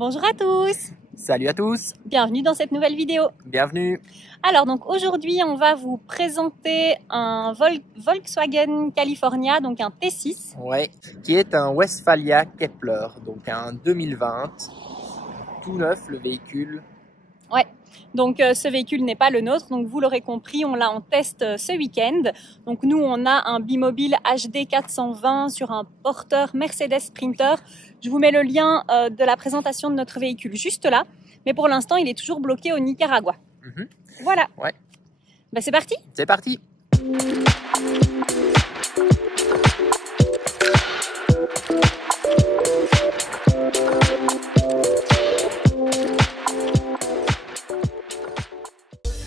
Bonjour à tous, Salut à tous, bienvenue dans cette nouvelle vidéo. bienvenue. Alors donc aujourd'hui on va vous présenter un Volkswagen California, donc un T6. Ouais, qui est un Westfalia Kepler, donc un 2020, tout neuf le véhicule. Ouais, donc ce véhicule n'est pas le nôtre, donc vous l'aurez compris, on l'a en test ce week-end. Donc nous on a un bimobile HD 420 sur un porteur Mercedes Sprinter. Je vous mets le lien de la présentation de notre véhicule juste là, mais pour l'instant il est toujours bloqué au Nicaragua. Voilà. Ouais. Bah, c'est parti. C'est parti.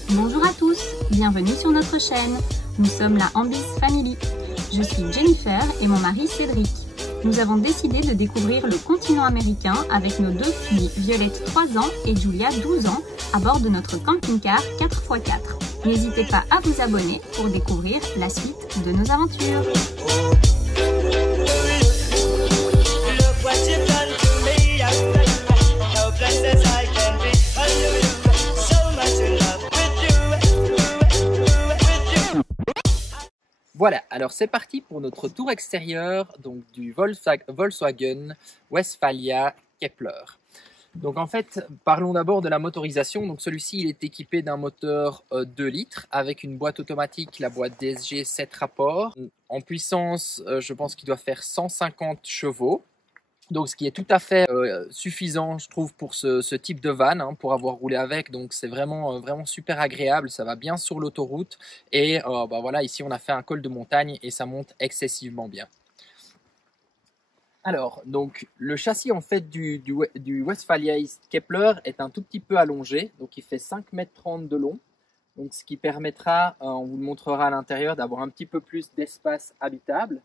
Bonjour à tous, bienvenue sur notre chaîne. Nous sommes la Ambis Family. Je suis Jennifer et mon mari Cédric. Nous avons décidé de découvrir le continent américain avec nos deux filles, Violette 3 ans et Julia 12 ans, à bord de notre camping-car 4x4. N'hésitez pas à vous abonner pour découvrir la suite de nos aventures. Voilà, alors c'est parti pour notre tour extérieur donc du Volkswagen Westfalia Kepler. Donc en fait, parlons d'abord de la motorisation. Donc celui-ci, il est équipé d'un moteur 2 litres avec une boîte automatique, la boîte DSG 7 rapports. En puissance, je pense qu'il doit faire 150 chevaux. Donc ce qui est tout à fait suffisant, je trouve, pour ce type de van, hein, pour avoir roulé avec. Donc c'est vraiment super agréable, ça va bien sur l'autoroute. Et voilà, ici on a fait un col de montagne et ça monte excessivement bien. Alors, donc le châssis en fait du Westfalia Kepler est un tout petit peu allongé, donc il fait 5,30 m de long. Donc ce qui permettra, on vous le montrera à l'intérieur, d'avoir un petit peu plus d'espace habitable.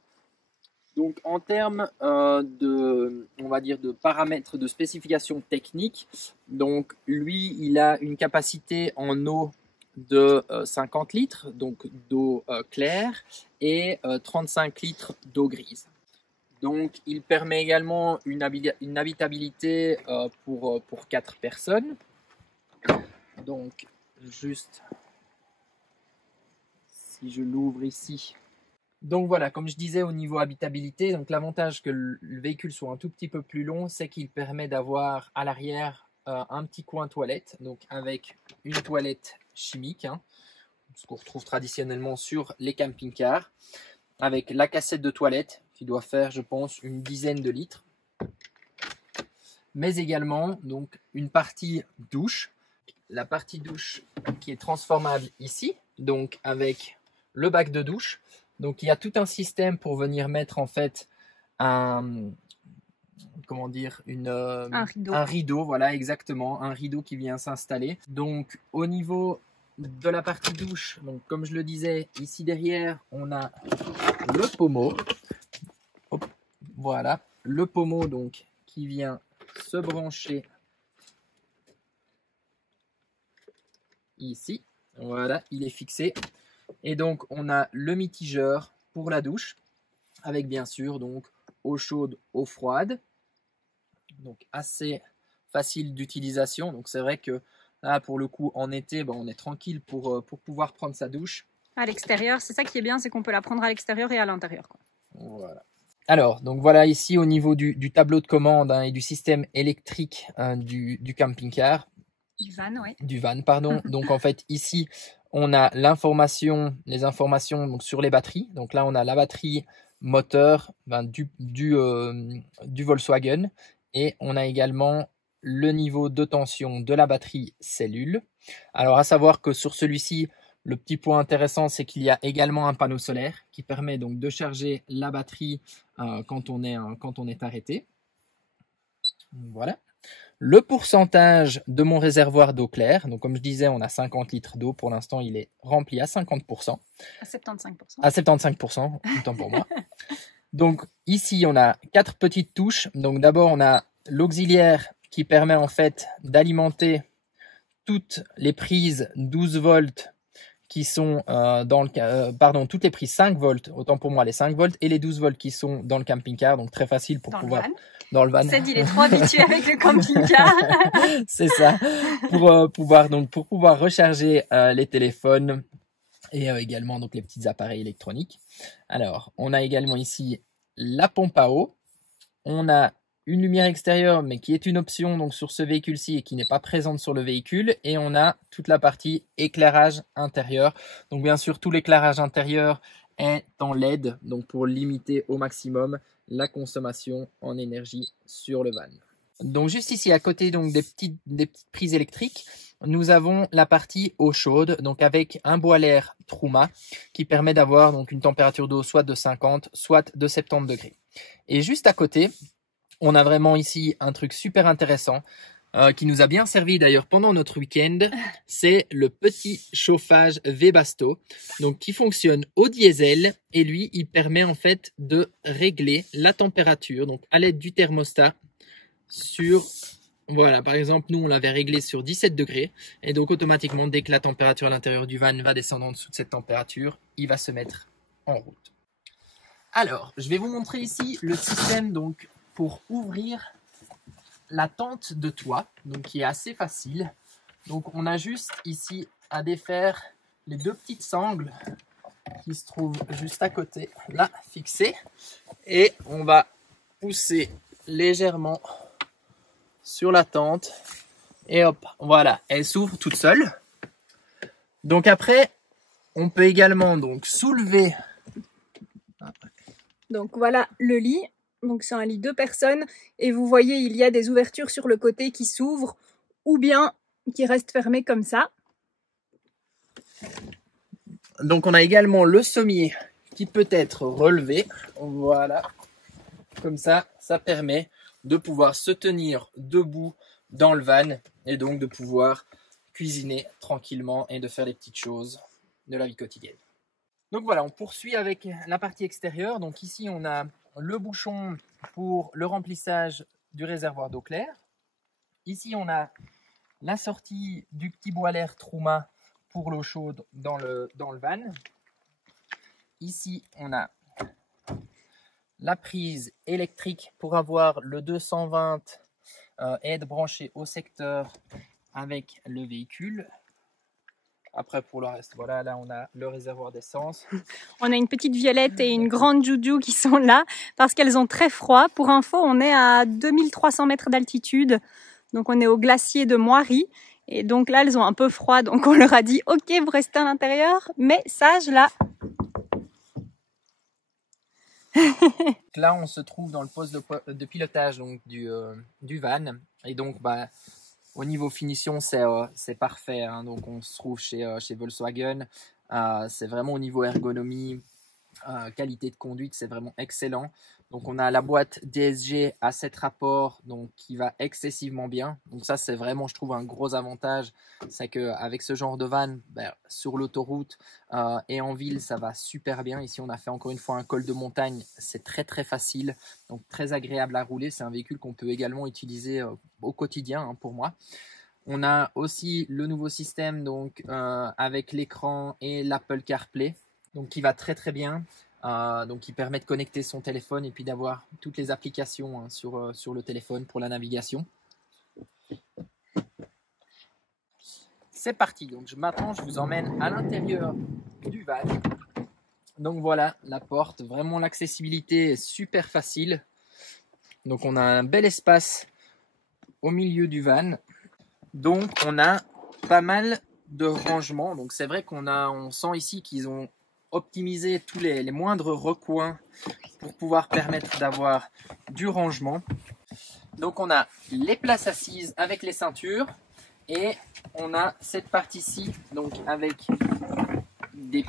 Donc en termes on va dire de paramètres, de spécifications techniques, donc lui il a une capacité en eau de 50 litres, donc d'eau claire, et 35 litres d'eau grise. Donc il permet également une habitabilité pour 4 personnes. Donc juste si je l'ouvre ici. Donc voilà, comme je disais au niveau habitabilité, donc l'avantage que le véhicule soit un tout petit peu plus long, c'est qu'il permet d'avoir à l'arrière un petit coin toilette, donc avec une toilette chimique, hein, ce qu'on retrouve traditionnellement sur les camping-cars, avec la cassette de toilette qui doit faire, je pense, une dizaine de litres, mais également donc une partie douche, la partie douche qui est transformable ici, donc avec le bac de douche. Donc il y a tout un système pour venir mettre en fait un rideau, voilà, exactement, un rideau qui vient s'installer. Donc au niveau de la partie douche, donc comme je le disais, ici derrière on a le pommeau. Hop, voilà, le pommeau donc qui vient se brancher ici. Voilà, il est fixé. Et donc on a le mitigeur pour la douche, avec bien sûr donc eau chaude, eau froide. Donc assez facile d'utilisation. Donc c'est vrai que là pour le coup en été, on est tranquille pour pouvoir prendre sa douche. À l'extérieur, c'est ça qui est bien, c'est qu'on peut la prendre à l'extérieur et à l'intérieur. Voilà. Alors, donc voilà ici au niveau du tableau de commande, hein, et du système électrique, hein, du camping-car. Du van, oui. Du van, pardon. Donc en fait ici, on a les informations donc sur les batteries. Donc là, on a la batterie moteur du Volkswagen, et on a également le niveau de tension de la batterie cellule. Alors à savoir que sur celui-ci, le petit point intéressant, c'est qu'il y a également un panneau solaire qui permet donc de charger la batterie quand on est arrêté. Voilà. Le pourcentage de mon réservoir d'eau claire, donc comme je disais, on a 50 litres d'eau. Pour l'instant, il est rempli à 50%. À 75%. À 75%, tout le temps pour moi. Donc ici, on a 4 petites touches. Donc d'abord, on a l'auxiliaire qui permet en fait d'alimenter toutes les prises 12 volts qui sont toutes les prises 5 volts, autant pour moi les 5 volts, et les 12 volts qui sont dans le camping-car, donc très facile pour pouvoir... Dans le van. Ced, il est trop habitué avec le camping-car. C'est ça, pour pouvoir recharger les téléphones et également donc les petits appareils électroniques. Alors, on a également ici la pompe à eau. On a une lumière extérieure, mais qui est une option donc sur ce véhicule-ci et qui n'est pas présente sur le véhicule. Et on a toute la partie éclairage intérieur. Donc bien sûr, tout l'éclairage intérieur est en LED, donc pour limiter au maximum la consommation en énergie sur le van. Donc juste ici à côté donc des petites prises électriques, nous avons la partie eau chaude, donc avec un boiler Truma qui permet d'avoir donc une température d'eau soit de 50, soit de 70 degrés. Et juste à côté, on a vraiment ici un truc super intéressant qui nous a bien servi d'ailleurs pendant notre week-end. C'est le petit chauffage Webasto, donc qui fonctionne au diesel et lui, il permet en fait de régler la température, donc à l'aide du thermostat sur... Voilà, par exemple, nous, on l'avait réglé sur 17 degrés. Et donc, automatiquement, dès que la température à l'intérieur du van va descendre en dessous de cette température, il va se mettre en route. Alors, je vais vous montrer ici le système donc pour ouvrir la tente de toit, donc qui est assez facile. Donc, on a juste ici à défaire les deux petites sangles qui se trouvent juste à côté, là, fixées. Et on va pousser légèrement sur la tente et hop, voilà, elle s'ouvre toute seule. Donc après, on peut également donc soulever. Donc voilà le lit. Donc c'est un lit 2 personnes et vous voyez il y a des ouvertures sur le côté qui s'ouvrent ou bien qui restent fermées comme ça. Donc on a également le sommier qui peut être relevé. Voilà, comme ça permet de pouvoir se tenir debout dans le van et donc de pouvoir cuisiner tranquillement et de faire les petites choses de la vie quotidienne. Donc voilà, on poursuit avec la partie extérieure. Donc ici, on a le bouchon pour le remplissage du réservoir d'eau claire. Ici, on a la sortie du petit boiler Truma pour l'eau chaude dans le van. Ici, on a la prise électrique pour avoir le 220 et être branché au secteur avec le véhicule. Après, pour le reste, voilà, là, on a le réservoir d'essence. On a une petite Violette et une grande Joujou qui sont là parce qu'elles ont très froid. Pour info, on est à 2300 mètres d'altitude. Donc, on est au glacier de Moiry. Et donc là, elles ont un peu froid. Donc, on leur a dit, OK, vous restez à l'intérieur, mais sage là. Là, on se trouve dans le poste de pilotage donc, du van. Et donc, au niveau finition, c'est parfait. Hein. Donc, on se trouve chez Volkswagen. C'est vraiment au niveau ergonomie, qualité de conduite, c'est vraiment excellent. Donc, on a la boîte DSG à 7 rapports, donc qui va excessivement bien. Donc, ça, c'est vraiment, je trouve, un gros avantage. C'est qu'avec ce genre de van, sur l'autoroute et en ville, ça va super bien. Ici, on a fait encore une fois un col de montagne. C'est très, très facile. Donc, très agréable à rouler. C'est un véhicule qu'on peut également utiliser au quotidien, hein, pour moi. On a aussi le nouveau système donc, avec l'écran et l'Apple CarPlay, donc qui va très, très bien. Donc qui permet de connecter son téléphone et puis d'avoir toutes les applications, hein, sur le téléphone pour la navigation. C'est parti, donc maintenant je vous emmène à l'intérieur du van. Donc voilà la porte, vraiment l'accessibilité est super facile. Donc on a un bel espace au milieu du van. Donc on a pas mal de rangements. Donc c'est vrai on sent ici qu'ils ont optimiser tous les moindres recoins pour pouvoir permettre d'avoir du rangement. Donc on a les places assises avec les ceintures et on a cette partie-ci donc avec des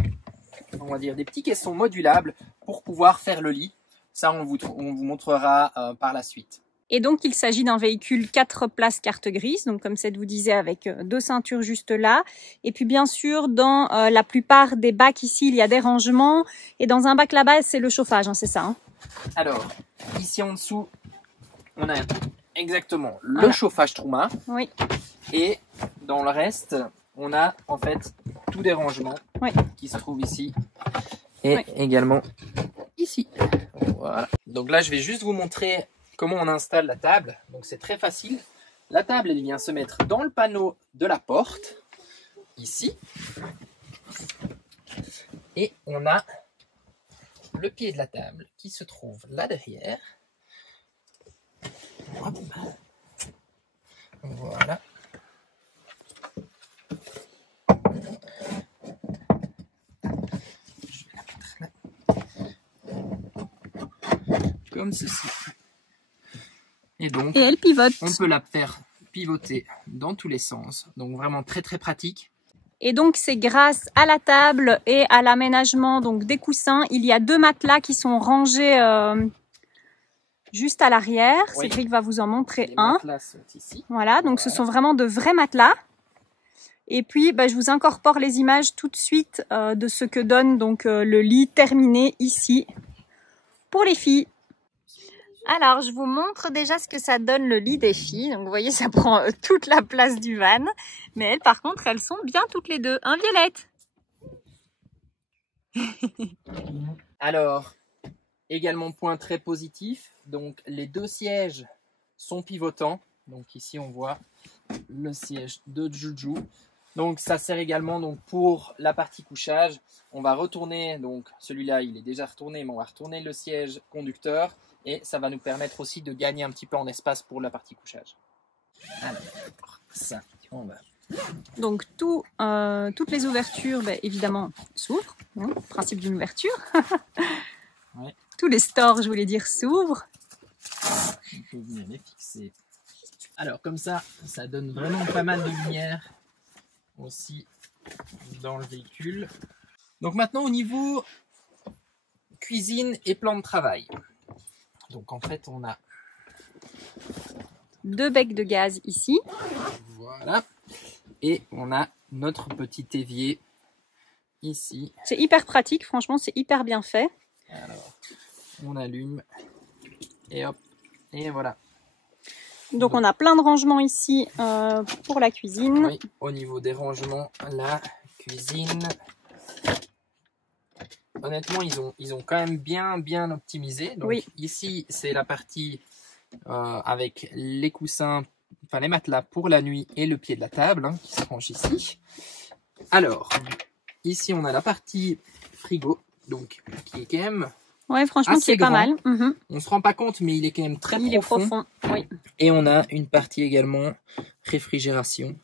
petits caissons modulables pour pouvoir faire le lit. Ça on vous montrera par la suite. Et donc, il s'agit d'un véhicule 4 places carte grise, donc comme Ced vous disait, avec 2 ceintures juste là. Et puis, bien sûr, dans la plupart des bacs ici, il y a des rangements. Et dans un bac là-bas, c'est le chauffage, hein, c'est ça, hein. Alors, ici en dessous, on a exactement le chauffage Truma. Oui. Et dans le reste, on a en fait tous des rangements oui. qui se trouvent ici et également ici. Voilà. Donc là, je vais juste vous montrer comment on installe la table. Donc c'est très facile. La table, elle vient se mettre dans le panneau de la porte, ici. Et on a le pied de la table qui se trouve là derrière. Hop. Voilà. Je vais la mettre là. Comme ceci. Et donc, elle pivote. On peut la faire pivoter dans tous les sens. Donc vraiment très très pratique. Et donc c'est grâce à la table et à l'aménagement donc des coussins. Il y a 2 matelas qui sont rangés juste à l'arrière. Oui. Cédric va vous en montrer Les un. matelas sont ici. Voilà, donc ce sont vraiment de vrais matelas. Et puis je vous incorpore les images tout de suite de ce que donne donc le lit terminé ici pour les filles. Alors, je vous montre déjà ce que ça donne le lit des filles. Donc, vous voyez, ça prend toute la place du van. Mais elles, par contre, elles sont bien toutes les deux. Hein, Violette? Alors, également point très positif. Donc, les 2 sièges sont pivotants. Donc, ici, on voit le siège de Juju. Donc, ça sert également donc, pour la partie couchage. On va retourner, donc celui-là, il est déjà retourné, mais on va retourner le siège conducteur. Et ça va nous permettre aussi de gagner un petit peu en espace pour la partie couchage. Alors, ça, on va. Donc, toutes les ouvertures, évidemment, s'ouvrent. Hein, principe d'une ouverture. Ouais. Tous les stores, je voulais dire, s'ouvrent. On peut venir les fixer. Alors, comme ça, ça donne vraiment pas mal de lumière aussi dans le véhicule. Donc maintenant, au niveau cuisine et plan de travail. Donc en fait, on a 2 becs de gaz ici. Voilà. Et on a notre petit évier ici. C'est hyper pratique, franchement, c'est hyper bien fait. Alors, on allume et hop, et voilà. Donc on a plein de rangements ici pour la cuisine. Oui, au niveau des rangements, la cuisine. Honnêtement, ils ont quand même bien optimisé. Donc oui. Ici, c'est la partie avec les coussins, enfin les matelas pour la nuit et le pied de la table hein, qui se range ici. Alors, ici, on a la partie frigo, donc qui est quand même ouais, franchement, qui est pas mal. On se rend pas compte, mais il est quand même très profond. Il est profond, oui. Et on a une partie également réfrigération.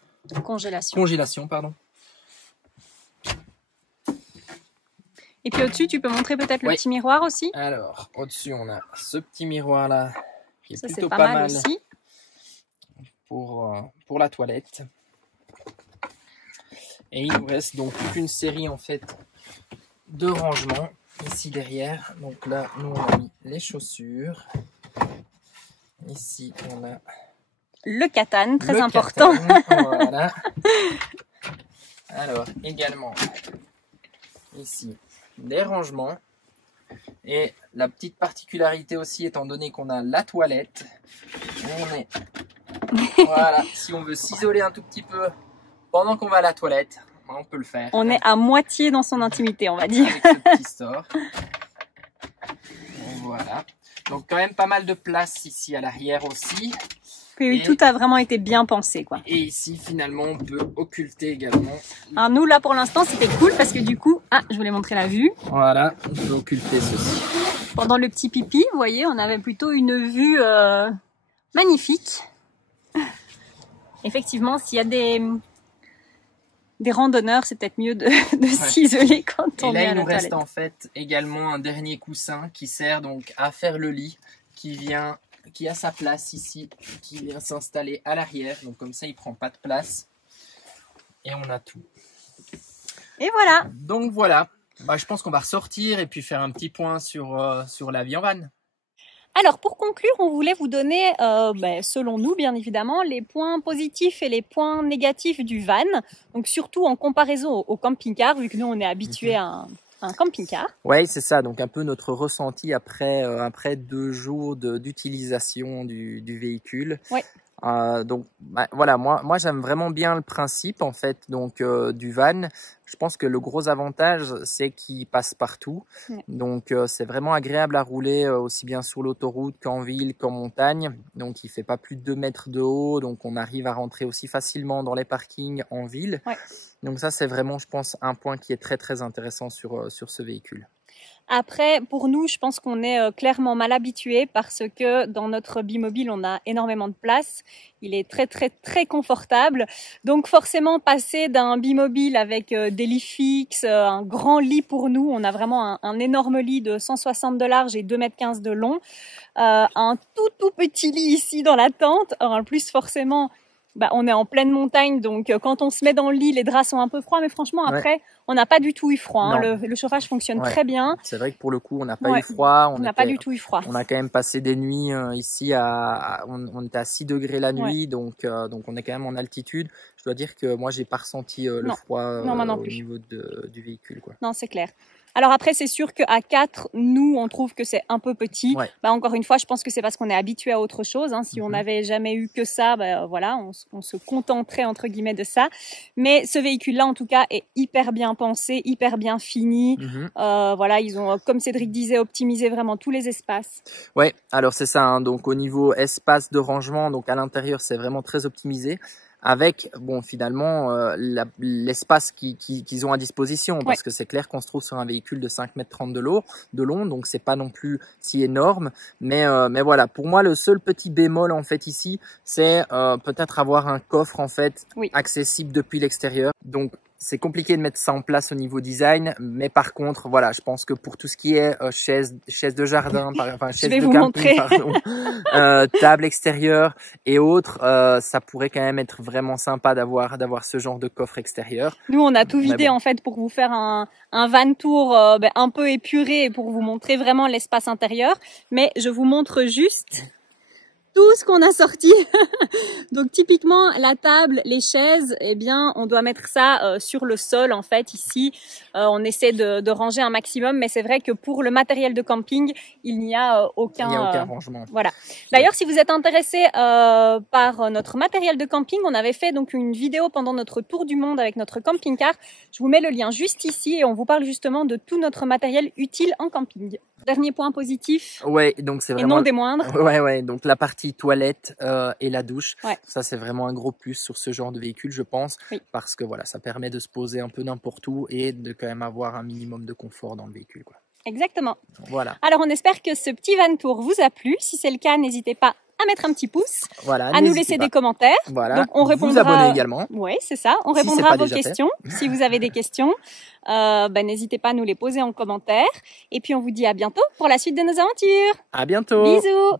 Congélation, pardon. Et puis au-dessus, tu peux montrer peut-être le petit miroir aussi. Alors, au-dessus, on a ce petit miroir-là qui est plutôt pas mal aussi. Pour la toilette. Et il nous reste donc toute une série en fait de rangements ici derrière. Donc là, nous on a mis les chaussures. Ici, on a le katane, très important. Voilà. Alors, également, ici, des rangements. Et la petite particularité aussi, étant donné qu'on a la toilette, on est... Voilà, si on veut s'isoler un tout petit peu pendant qu'on va à la toilette, on peut le faire. On est à moitié dans son intimité, on va dire. Avec ce petit store. Voilà. Donc quand même pas mal de place ici à l'arrière aussi. Oui, tout a vraiment été bien pensé, quoi. Et ici, finalement, on peut occulter également. Alors nous, là, pour l'instant, c'était cool parce que du coup... Ah, je voulais montrer la vue. Voilà, on peut occulter ceci. Pendant le petit pipi, vous voyez, on avait plutôt une vue magnifique. Effectivement, s'il y a des randonneurs, c'est peut-être mieux de s'isoler quand on est à la toilette. Et là, il nous reste en fait également un dernier coussin qui sert donc à faire le lit, qui a sa place ici, qui vient s'installer à l'arrière. Donc comme ça, il prend pas de place. Et on a tout. Et voilà. Donc voilà. Je pense qu'on va ressortir et puis faire un petit point sur la vie en van. Alors pour conclure, on voulait vous donner, selon nous bien évidemment, les points positifs et les points négatifs du van. Donc surtout en comparaison au camping-car, vu que nous on est habitués à un camping-car. Oui, c'est ça. Donc un peu notre ressenti après 2 jours d'utilisation du véhicule. Ouais. Donc Bah, voilà, moi j'aime vraiment bien le principe en fait donc du van. Je pense que le gros avantage c'est qu'il passe partout. Ouais. Donc c'est vraiment agréable à rouler aussi bien sur l'autoroute qu'en ville qu'en montagne. Donc il fait pas plus de 2 mètres de haut, donc on arrive à rentrer aussi facilement dans les parkings en ville. Ouais. Donc ça c'est vraiment je pense un point qui est très très intéressant sur ce véhicule. Après, pour nous, je pense qu'on est clairement mal habitué parce que dans notre bimobile, on a énormément de place. Il est très, très, très confortable. Donc, forcément, passer d'un bimobile avec des lits fixes, un grand lit pour nous, on a vraiment un énorme lit de 160 de large et 2,15 m de long, un tout petit lit ici dans la tente. En plus, forcément, on est en pleine montagne, donc quand on se met dans le lit, les draps sont un peu froids, mais franchement, après, on n'a pas du tout eu froid. Hein. Le chauffage fonctionne très bien. C'est vrai que pour le coup, on n'a pas eu froid. On n'a pas du tout eu froid. On a quand même passé des nuits ici on était à 6 degrés la nuit, donc on est quand même en altitude. Je dois dire que moi, j'ai pas ressenti le froid au niveau du véhicule, quoi. Non, c'est clair. Alors après, c'est sûr qu'à 4, nous, on trouve que c'est un peu petit. Ouais. Encore une fois, je pense que c'est parce qu'on est habitué à autre chose. Hein. Si on n'avait jamais eu que ça, voilà, on se contenterait entre guillemets de ça. Mais ce véhicule-là, en tout cas, est hyper bien pensé, hyper bien fini. Voilà, ils ont, comme Cédric disait, optimisé vraiment tous les espaces. Ouais, alors c'est ça. Hein. Donc au niveau espace de rangement, donc à l'intérieur, c'est vraiment très optimisé. Avec, bon, finalement, l'espace qu'ils ont à disposition, parce que c'est clair qu'on se trouve sur un véhicule de 5,30 m de long, donc c'est pas non plus si énorme, mais voilà, pour moi, le seul petit bémol, en fait, ici, c'est peut-être avoir un coffre, en fait, accessible depuis l'extérieur, donc c'est compliqué de mettre ça en place au niveau design, mais par contre, voilà, je pense que pour tout ce qui est chaise de jardin, chaise de camping, pardon, table extérieure et autres, ça pourrait quand même être vraiment sympa d'avoir ce genre de coffre extérieur. Nous, on a tout vidé en fait pour vous faire un van tour un peu épuré pour vous montrer vraiment l'espace intérieur, mais je vous montre juste tout ce qu'on a sorti. Donc typiquement la table, les chaises, eh bien on doit mettre ça sur le sol en fait ici. On essaie de ranger un maximum, mais c'est vrai que pour le matériel de camping, il n'y a aucun rangement. Voilà. D'ailleurs, si vous êtes intéressé par notre matériel de camping, on avait fait donc une vidéo pendant notre tour du monde avec notre camping-car. Je vous mets le lien juste ici et on vous parle justement de tout notre matériel utile en camping. Dernier point positif. Ouais, donc c'est vraiment. Et non des moindres. Ouais, donc la partie toilette et la douche. Ouais. Ça, c'est vraiment un gros plus sur ce genre de véhicule, je pense. Oui. Parce que voilà, ça permet de se poser un peu n'importe où et de quand même avoir un minimum de confort dans le véhicule, quoi. Exactement. Voilà. Alors, on espère que ce petit van tour vous a plu. Si c'est le cas, n'hésitez pas à mettre un petit pouce, à nous laisser des commentaires. Voilà. Donc, on répondra. Vous abonner également. Oui, c'est ça. On répondra à vos questions. Si vous avez des questions, n'hésitez pas à nous les poser en commentaire. Et puis, on vous dit à bientôt pour la suite de nos aventures. À bientôt. Bisous.